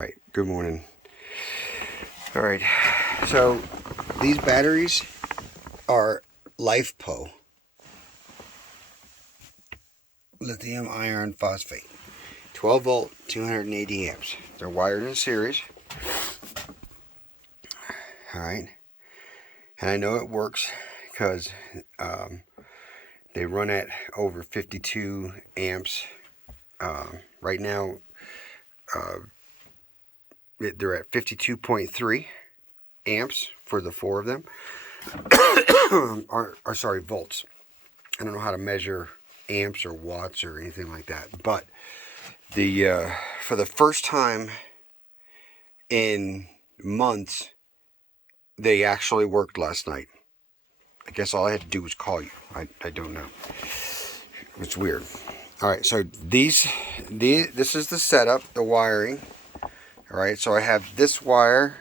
Right, good morning. All right, so these batteries are LifePo, lithium iron phosphate, 12 volt, 280 amps. They're wired in series. All right, and I know it works because they run at over 52 amps. Right now, they're at 52.3 amps for the four of them. or sorry, volts. I don't know how to measure amps or watts or anything like that, but the for the first time in months, they actually worked last night. I guess all I had to do was call you. I don't know. It's weird. All right, so this is the setup, the wiring. All right, so I have this wire,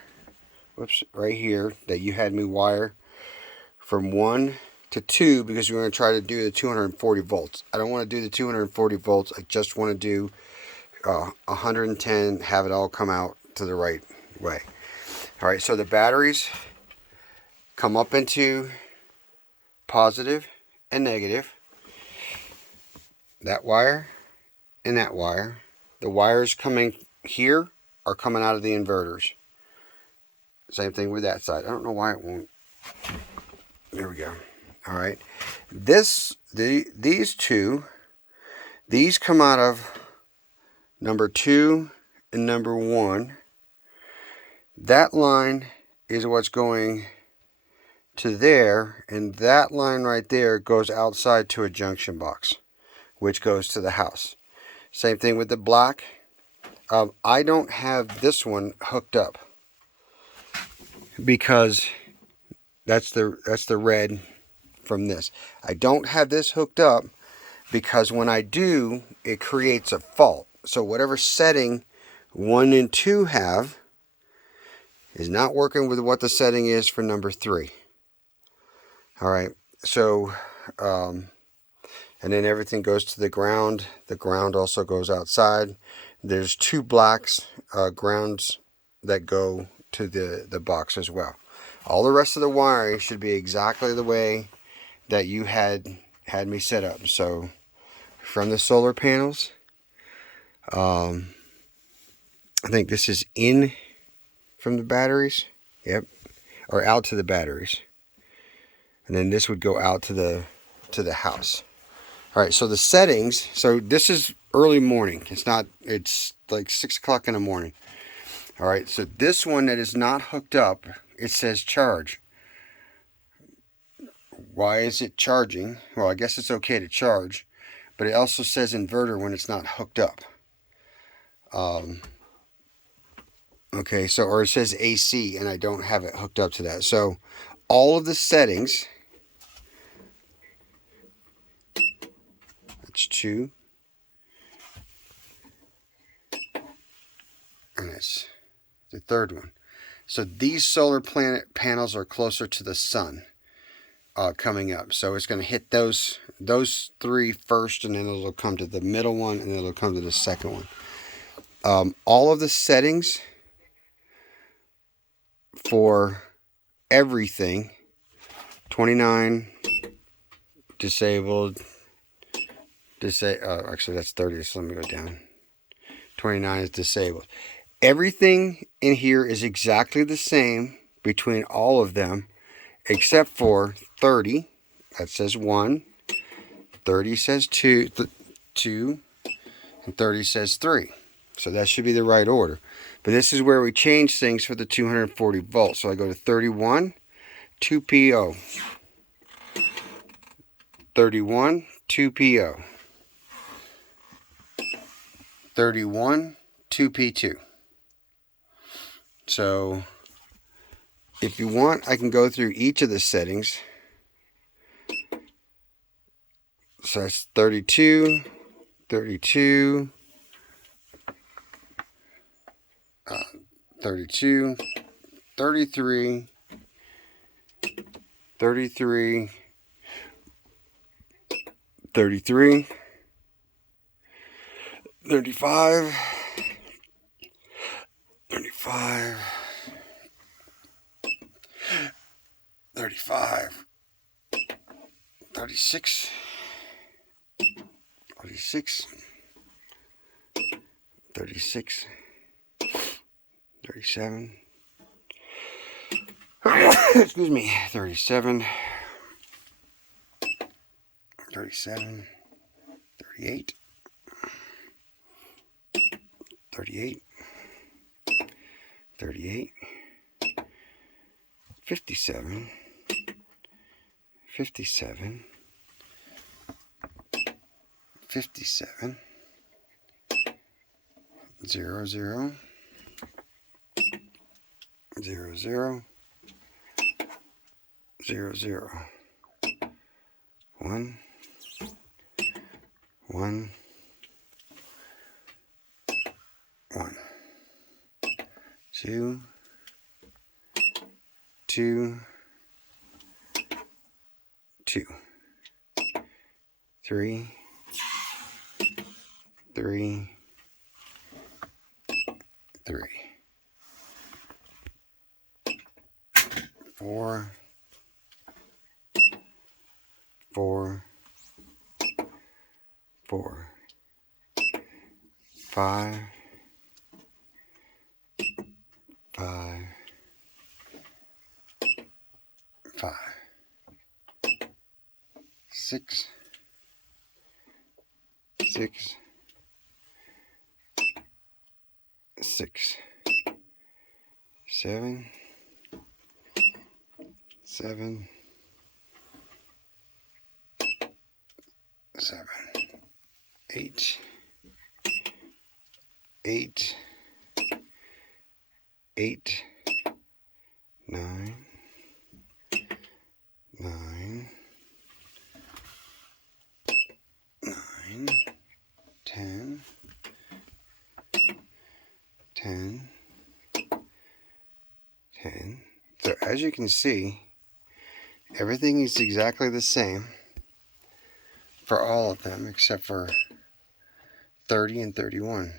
whoops, right here that you had me wire from 1 to 2 because we're going to try to do the 240 volts. I don't want to do the 240 volts. I just want to do 110, have it all come out to the right way. All right, so the batteries come up into positive and negative. That wire and that wire. The wires coming here are coming out of the inverters. Same thing with that side. I don't know why it won't. There we go. All right. These two, these come out of number 2 and number 1. That line is what's going to there, and that line right there goes outside to a junction box, which goes to the house. Same thing with the black. I don't have this one hooked up because that's the red from this. I don't have this hooked up because when I do, it creates a fault. So whatever setting 1 and 2 have is not working with what the setting is for number 3. All right, so and then everything goes to the ground. The ground also goes outside. There's 2 blacks grounds that go to the box as well. All the rest of the wiring should be exactly the way that you had me set up. So from the solar panels, I think this is in from the batteries. Yep, or out to the batteries, and then this would go out to the house. All right, so the settings. So this is early morning. It's like 6 o'clock in the morning. All right, so this one that is not hooked up, it says charge. Why is it charging? Well, I guess it's okay to charge, but it also says inverter when it's not hooked up. Okay, so, or it says AC, and I don't have it hooked up to that. So all of the settings, that's 2, and it's the third one. So these solar panels are closer to the sun coming up. So it's going to hit those 3 first, and then it'll come to the middle one, and then it'll come to the second one. All of the settings for everything, 29 disabled, actually that's 30, so let me go down. 29 is disabled. Everything in here is exactly the same between all of them, except for 30, that says 1, 30 says 2, and 30 says 3. So that should be the right order. But this is where we change things for the 240 volts. So I go to 31, 2PO. 31, 2PO. 31, 2P2. So if you want, I can go through each of the settings. So that's 32, 32, 32, 33, 33, 33, 35, 35, 35, 36, 36, 36, 37, excuse me, 37, 37, 38, 38, 38, 57, 57, 57, 0, 0, 0, 0, 0, 0, 1, 1, 1, 2, 2, 2, 3, 3, 3, 4, 4, 4, 5, 5, 5, 6, 6, 6, 7, 7, 7, 8, 8, 8, 9, 9, 9, 10, 10, 10. So as you can see, everything is exactly the same for all of them except for 30 and 31.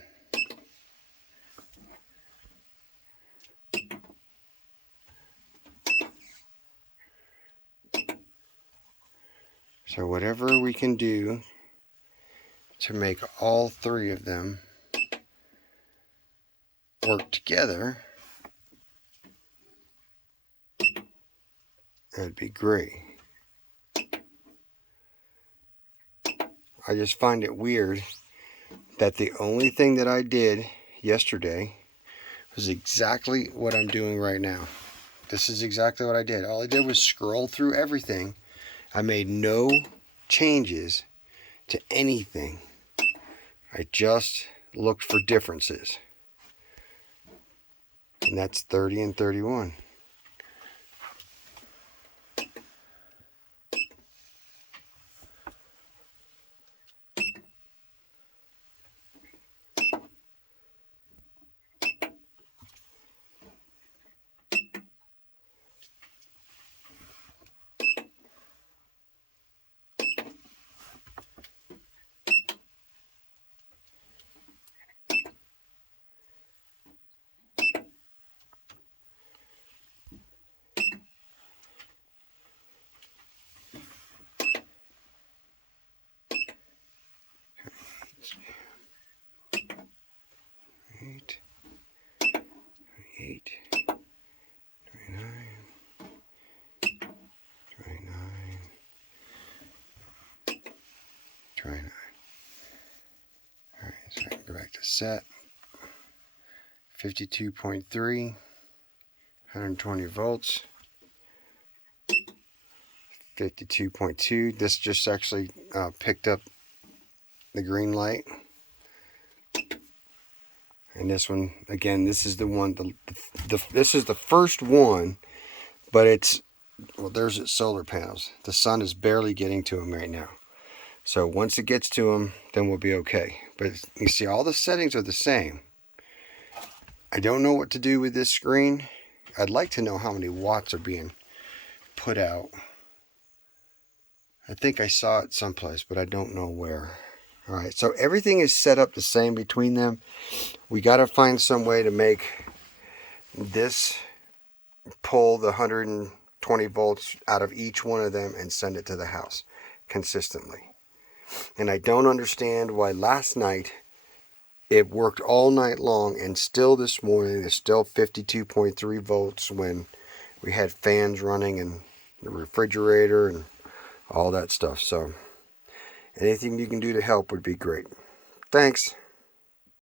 So whatever we can do to make all three of them work together, that'd be great. I just find it weird that the only thing that I did yesterday was exactly what I'm doing right now. This is exactly what I did. All I did was scroll through everything. I made no changes to anything. I just looked for differences. And that's 30 and 31. Eight, 28, 29, 29, 29. Alright, so I can go back to set. 52.3, 120 volts. 52.2. This just actually picked up the green light. And this one, again, this is the one, this is the first one, but it's, well, there's its solar panels. The sun is barely getting to them right now. So once it gets to them, then we'll be okay. But you see, all the settings are the same. I don't know what to do with this screen. I'd like to know how many watts are being put out. I think I saw it someplace, but I don't know where. All right, so everything is set up the same between them. We got to find some way to make this pull the 120 volts out of each one of them and send it to the house consistently. And I don't understand why last night it worked all night long and still this morning it's still 52.3 volts when we had fans running and the refrigerator and all that stuff. So anything you can do to help would be great. Thanks.